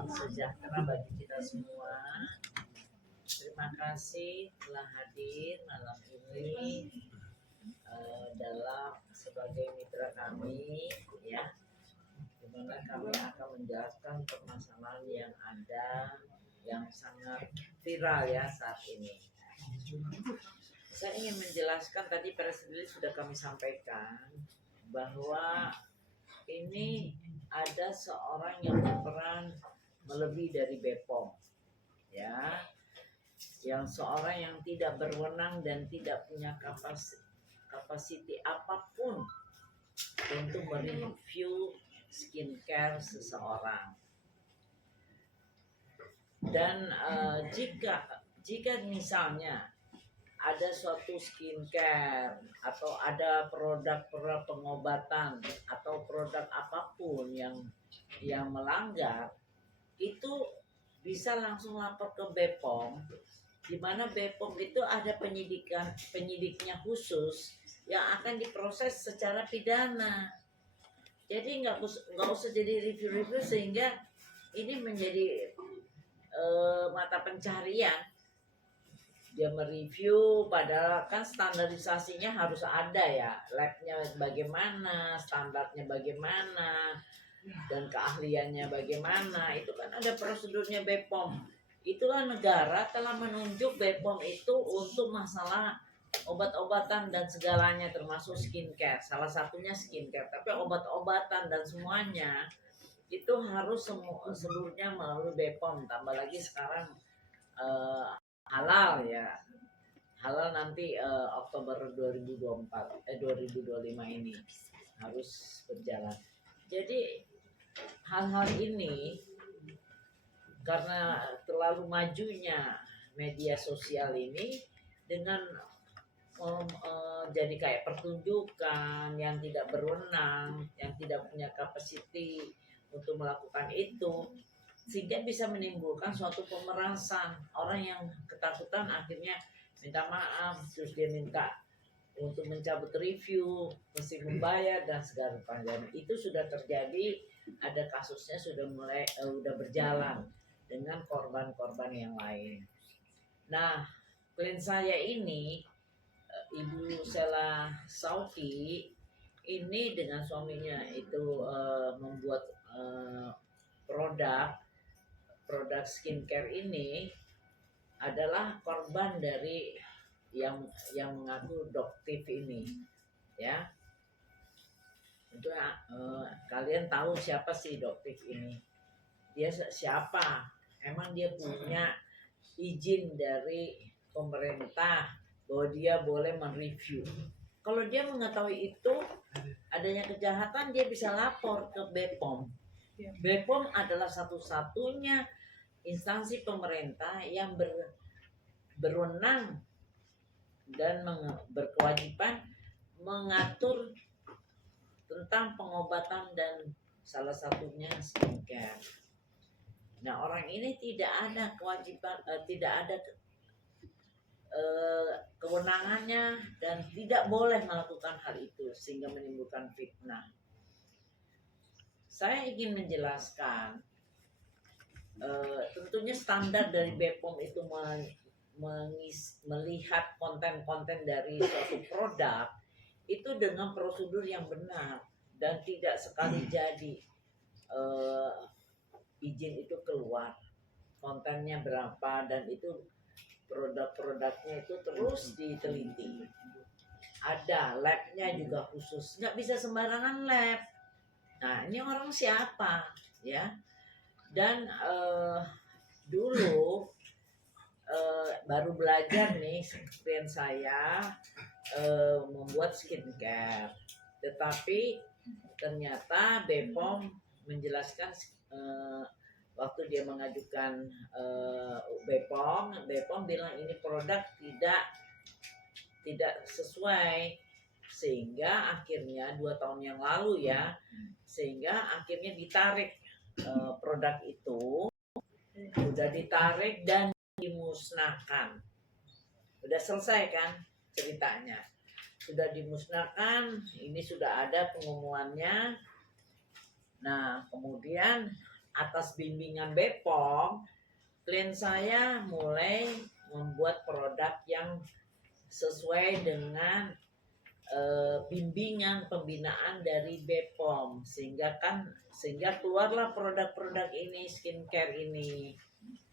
salam sejahtera bagi kita semua. Terima kasih telah hadir malam ini dalam sebagai mitra kami, ya, di mana kami akan menjelaskan permasalahan yang ada yang sangat viral ya saat ini. Saya ingin menjelaskan, tadi press release sudah kami sampaikan bahwa ini ada seorang yang berperan melebihi dari BPOM, ya, yang seorang yang tidak berwenang dan tidak punya kapasiti apapun untuk mereview skincare seseorang. Dan jika misalnya ada suatu skincare atau ada produk-produk pengobatan atau produk apapun yang melanggar, itu bisa langsung lapor ke BPOM, di mana BPOM itu ada penyidiknya khusus yang akan diproses secara pidana. Jadi nggak usah jadi review-review sehingga ini menjadi mata pencarian. Dia mereview, padahal kan standarisasinya harus ada ya, labnya bagaimana, standarnya bagaimana, dan keahliannya bagaimana, itu kan ada prosedurnya BPOM. Itulah negara telah menunjuk BPOM itu untuk masalah obat-obatan dan segalanya, termasuk skincare, salah satunya skincare, tapi obat-obatan dan semuanya itu harus seluruhnya melalui BPOM. Tambah lagi sekarang halal ya, halal nanti Oktober 2025 ini harus berjalan. Jadi hal-hal ini karena terlalu majunya media sosial ini dengan jadi kayak pertunjukan yang tidak berwenang, yang tidak punya kapasiti untuk melakukan itu, sehingga bisa menimbulkan suatu pemerasan. Orang yang ketakutan akhirnya minta maaf, terus dia minta untuk mencabut review, mesti membayar dan segala macam. Itu sudah terjadi, ada kasusnya sudah berjalan dengan korban-korban yang lain. Nah, klien saya ini Ibu Sela Sauki ini dengan suaminya itu membuat produk skincare ini adalah korban dari yang mengaku doktif ini, ya. Itu kalian tahu siapa sih doktif ini? Dia siapa? Emang dia punya izin dari pemerintah bahwa dia boleh mereview? Kalau dia mengetahui itu adanya kejahatan, dia bisa lapor ke BPOM. BPOM adalah satu-satunya instansi pemerintah yang berwenang dan berkewajiban mengatur tentang pengobatan dan salah satunya skincare. Nah, orang ini tidak ada kewajiban, tidak ada kewenangannya dan tidak boleh melakukan hal itu sehingga menimbulkan fitnah. Saya ingin menjelaskan, tentunya standar dari BPOM itu melihat konten-konten dari suatu produk itu dengan prosedur yang benar dan tidak sekali jadi izin itu keluar, kontennya berapa, dan itu produk-produknya itu terus diteliti. Ada labnya juga khusus, nggak bisa sembarangan lab. Nah, ini orang siapa ya? Dan dulu baru belajar nih klien saya membuat skincare, tetapi ternyata BPOM menjelaskan waktu dia mengajukan BPOM bilang ini produk tidak sesuai, sehingga akhirnya 2 tahun yang lalu ya, sehingga akhirnya ditarik produk itu, udah ditarik dan dimusnahkan. Udah selesai kan ceritanya, sudah dimusnahkan, ini sudah ada pengumumannya. Nah, kemudian atas bimbingan BPOM, klien saya mulai membuat produk yang sesuai dengan bimbingan pembinaan dari BPOM, sehingga keluarlah produk-produk ini, skincare ini,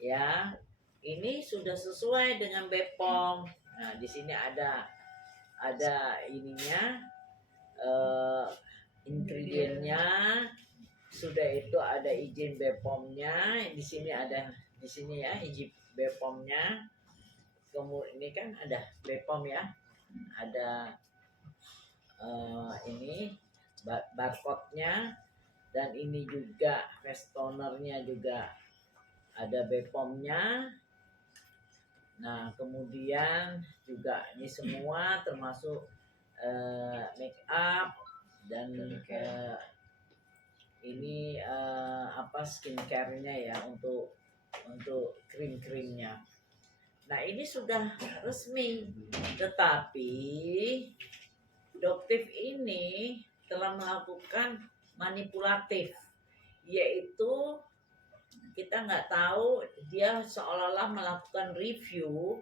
ya. Ini sudah sesuai dengan BPOM. Nah, di sini ada ininya, ingredientnya, sudah itu ada izin BPOM-nya. Di sini ya izin BPOM-nya. Kemudian ini kan ada BPOM ya, ada ini barcode-nya, dan ini juga face toner-nya juga ada BPOM-nya. Nah, kemudian juga ini semua termasuk make up dan ini skincare-nya ya, untuk krim-krimnya. Nah, ini sudah resmi, tetapi Doktif ini telah melakukan manipulatif, yaitu kita nggak tahu, dia seolah-olah melakukan review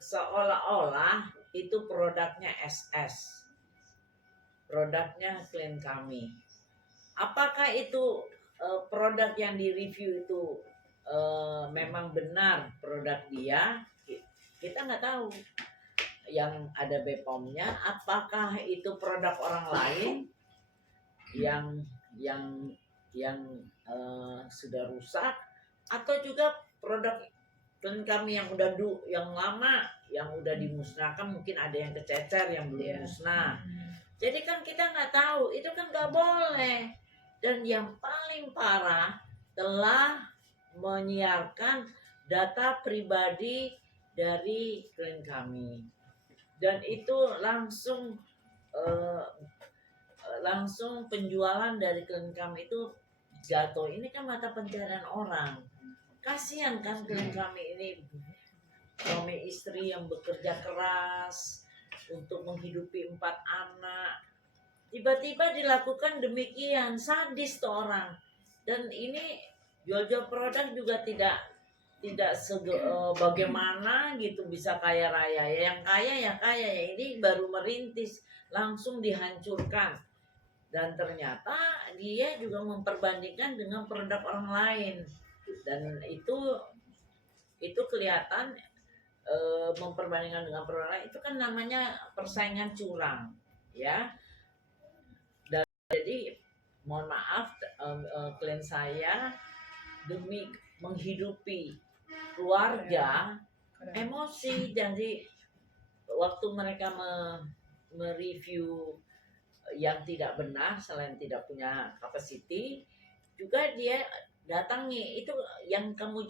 seolah-olah itu produknya SS, produknya klien kami. Apakah itu produk yang direview itu memang benar produk dia? Kita nggak tahu. Yang ada BPOM-nya, apakah itu produk orang lain yang sudah rusak, atau juga produk kami yang lama yang udah dimusnahkan, mungkin ada yang kececer yang belum musnah. Jadi kan kita nggak tahu, itu kan nggak boleh. Dan yang paling parah, telah menyiarkan data pribadi dari klien kami. Dan itu langsung penjualan dari klien kami itu jatuh. Ini kan mata pencaharian orang. Kasihan kan klien kami ini, suami istri yang bekerja keras untuk menghidupi 4 anak. Tiba-tiba dilakukan demikian, sadis tuh orang. Dan ini jual-jual produk juga tidak bagaimana gitu bisa kaya raya. Yang kaya ya ini baru merintis langsung dihancurkan. Dan ternyata dia juga memperbandingkan dengan produk orang lain, dan itu kelihatan memperbandingkan dengan produk lain, itu kan namanya persaingan curang ya. Dan jadi mohon maaf, klien saya demi menghidupi keluarga emosi. Jadi waktu mereka mereview yang tidak benar, selain tidak punya capacity, juga dia datangi, itu yang kamu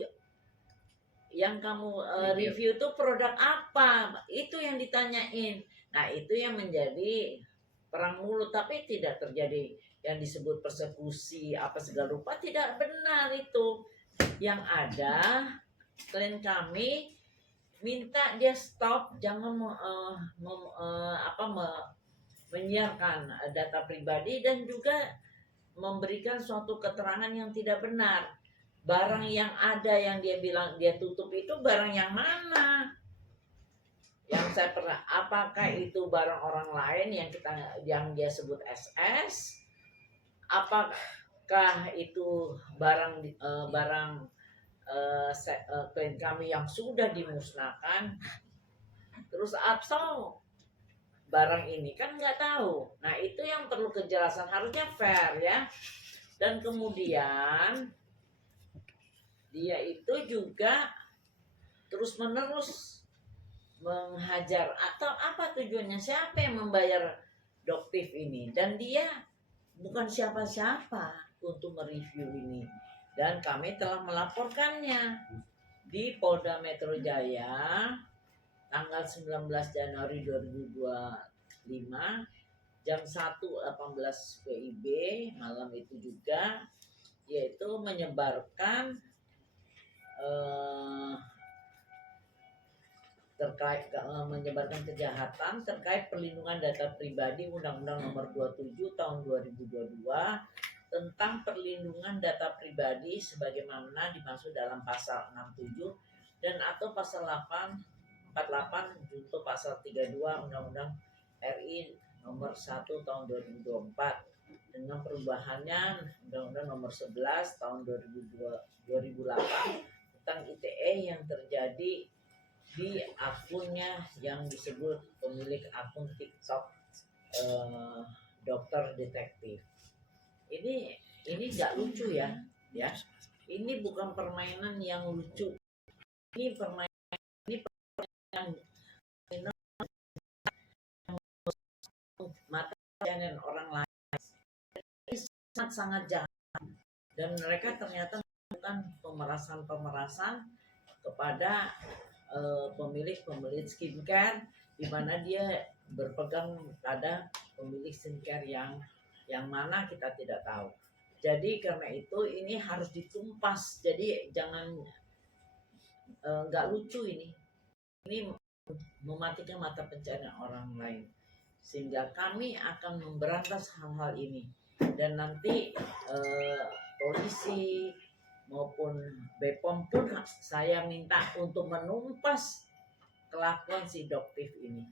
review itu produk apa, itu yang ditanyain. Nah, itu yang menjadi perang mulut, tapi tidak terjadi yang disebut persekusi apa segala rupa, tidak benar itu. Yang ada klien kami minta dia stop, jangan menyiarkan data pribadi, dan juga memberikan suatu keterangan yang tidak benar. Barang yang ada yang dia bilang dia tutup itu barang yang mana? Yang saya pernah, apakah itu barang orang lain yang dia sebut SS? Apakah itu barang klien kami yang sudah dimusnahkan? Terus atau barang ini kan nggak tahu. Nah, itu yang perlu kejelasan, harusnya fair ya. Dan kemudian dia itu juga terus menerus menghajar, atau apa tujuannya, siapa yang membayar Doktif ini, dan dia bukan siapa-siapa untuk mereview ini. Dan kami telah melaporkannya di Polda Metro Jaya tanggal 19 Januari 2025 jam 1.18 WIB malam itu juga, yaitu menyebarkan menyebarkan kejahatan terkait perlindungan data pribadi Undang-Undang Nomor 27 Tahun 2022 tentang perlindungan data pribadi sebagaimana dimaksud dalam pasal 67 dan atau pasal 48 junto pasal 32 Undang-Undang RI nomor 1 tahun 2024 dengan perubahannya Undang-Undang nomor 11 tahun 2008 tentang ITE yang terjadi di akunnya yang disebut pemilik akun TikTok dokter detektif. Ini nggak lucu ya. Ini bukan permainan yang lucu. Ini permainan yang mata dan orang lain. Ini sangat jahat dan mereka ternyata melakukan pemerasan kepada pemilik skincare di mana dia berpegang pada pemilik skincare yang mana kita tidak tahu. Jadi karena itu ini harus ditumpas. Jadi jangan nggak lucu ini mematikan mata pencaharian orang lain. Sehingga kami akan memberantas hal-hal ini dan nanti polisi maupun BPOM pun saya minta untuk menumpas kelakuan si doktif ini.